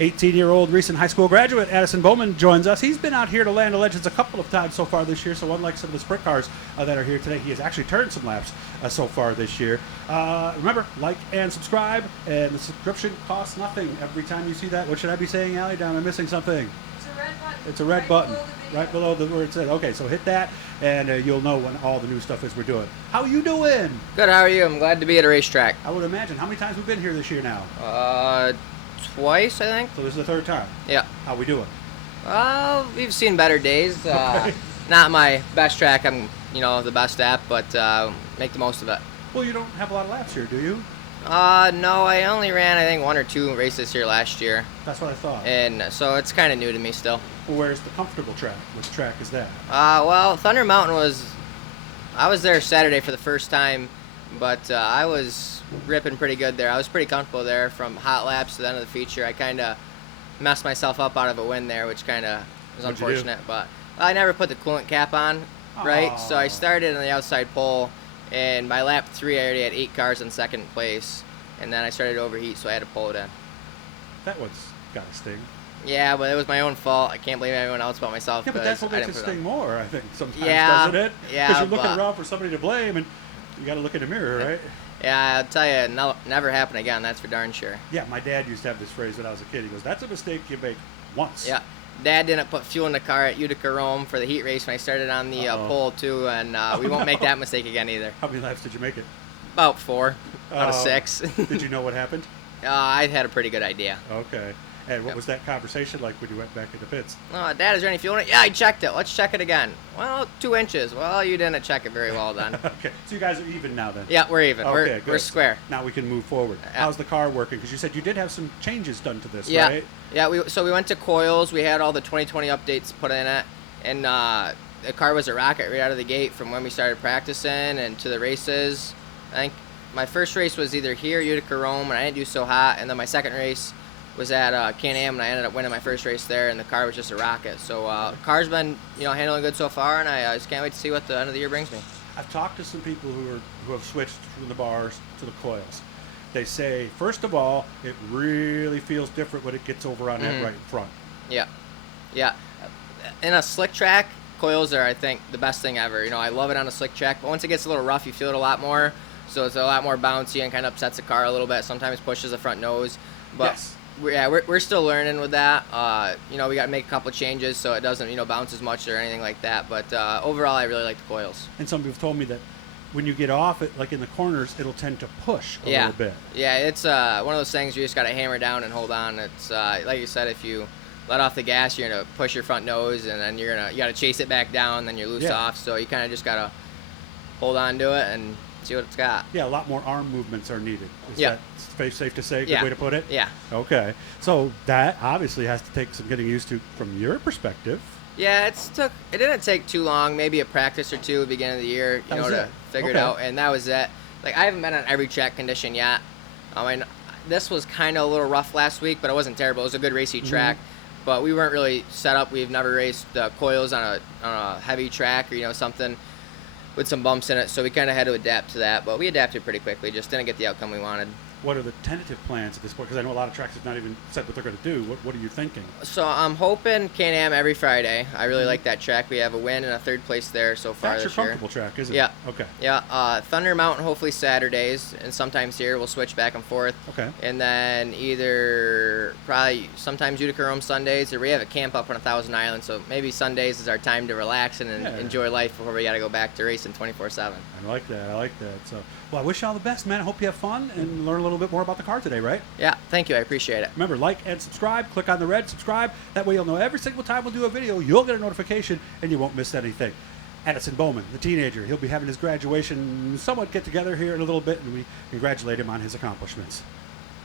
18-year-old recent high school graduate Addison Bowman joins us. He's been out here to Land of Legends a couple of times so far this year, so unlike some of the sprint cars that are here today, he has actually turned some laps so far this year. Remember, like and subscribe, and the subscription costs nothing every time you see that. What should I be saying, Allie? Down, I'm missing something. It's a red button. It's a red button right below where it says. Okay, so hit that, and you'll know when all the new stuff is we're doing. How you doing? Good, how are you? I'm glad to be at a racetrack. I would imagine. How many times we've been here this year now? Twice, I think. So this is the third time? Yeah. How we doing? We've seen better days. Okay. Not my best track I'm, the best at, but make the most of it. Well, you don't have a lot of laps here, do you? No, I only ran, I think, 1 or 2 races here last year. That's what I thought. And so it's kind of new to me still. Well, where's the comfortable track? Which track is that? Well, Thunder Mountain I was there Saturday for the first time, but I was ripping pretty good there. I was pretty comfortable there from hot laps to the end of the feature. I kind of messed myself up out of a win there, which kind of was unfortunate. But I never put the coolant cap on, right? So I started on the outside pole, and by lap 3, I already had 8 cars in second place, and then I started to overheat, so I had to pull it in. That one's got to sting. Yeah, but it was my own fault. I can't blame anyone else but myself. Yeah, but that's what makes it sting more, I think, sometimes, yeah, doesn't it? Yeah, because you're looking around for somebody to blame, and you got to look in the mirror, right? Yeah, I'll tell you, never happen again. That's for darn sure. Yeah, my dad used to have this phrase when I was a kid. He goes, "That's a mistake you make once." Yeah, Dad didn't put fuel in the car at Utica Rome for the heat race when I started on the pole too, and we won't make that mistake again either. How many laps did you make it? About 4 out of 6. Did you know what happened? I had a pretty good idea. Okay. And what was that conversation like when you went back into pits? Dad, is there any fuel in it? Yeah, I checked it. Let's check it again. Well, 2 inches. Well, you didn't check it very well then. Okay, so you guys are even now then? Yeah, we're even. Okay, we're square. Now we can move forward. Yeah. How's the car working? Because you said you did have some changes done to this, yeah. right? Yeah, so we went to coils. We had all the 2020 updates put in it, and the car was a rocket right out of the gate from when we started practicing and to the races. I think my first race was either here, Utica Rome, and I didn't do so hot, and then my second race was at Can-Am, and I ended up winning my first race there, and the car was just a rocket. So car's been handling good so far, and I just can't wait to see what the end of the year brings me. I've talked to some people who have switched from the bars to the coils. They say, first of all, it really feels different when it gets over on that right front. Yeah, yeah. In a slick track, coils are, I think, the best thing ever. I love it on a slick track, but once it gets a little rough, you feel it a lot more. So it's a lot more bouncy and kind of upsets the car a little bit. Sometimes pushes the front nose, but. Yes. We're still learning with that. We got to make a couple changes so it doesn't, bounce as much or anything like that. But overall, I really like the coils. And some people have told me that when you get off it, like in the corners, it'll tend to push a little bit. Yeah, it's one of those things you just got to hammer down and hold on. It's like you said, if you let off the gas, you're gonna push your front nose, and then you got to chase it back down, then you're loose off. So you kind of just got to hold on to it and see what it's got. Yeah, a lot more arm movements are needed. Is that safe to say? Good way to put it? Yeah. Okay. So that obviously has to take some getting used to from your perspective. Yeah, it didn't take too long, maybe a practice or 2 at the beginning of the year, to figure it out, and that was it. Like, I haven't been on every track condition yet. This was kind of a little rough last week, but it wasn't terrible. It was a good racy track, but we weren't really set up. We've never raced coils on a heavy track or, something with some bumps in it, so we kind of had to adapt to that, but we adapted pretty quickly, just didn't get the outcome we wanted. What are the tentative plans at this point? Because I know a lot of tracks have not even said what they're going to do. What are you thinking? So I'm hoping Can-Am every Friday. I really like that track. We have a win and a 3rd place there so far this year. That's your comfortable track, isn't it? Yeah. Okay. Yeah. Thunder Mountain hopefully Saturdays, and sometimes here we'll switch back and forth. Okay. And then either probably sometimes Utica Rome Sundays, or we have a camp up on 1,000 Island, so maybe Sundays is our time to relax and enjoy life before we got to go back to racing 24/7. I like that. So, well, I wish you all the best, man. I hope you have fun and learn a little bit more about the car today, right? Yeah, thank you. I appreciate it. Remember, like and subscribe. Click on the red subscribe. That way you'll know every single time we'll do a video, you'll get a notification, and you won't miss anything. Addison Bowman, the teenager, he'll be having his graduation somewhat get together here in a little bit, and we congratulate him on his accomplishments.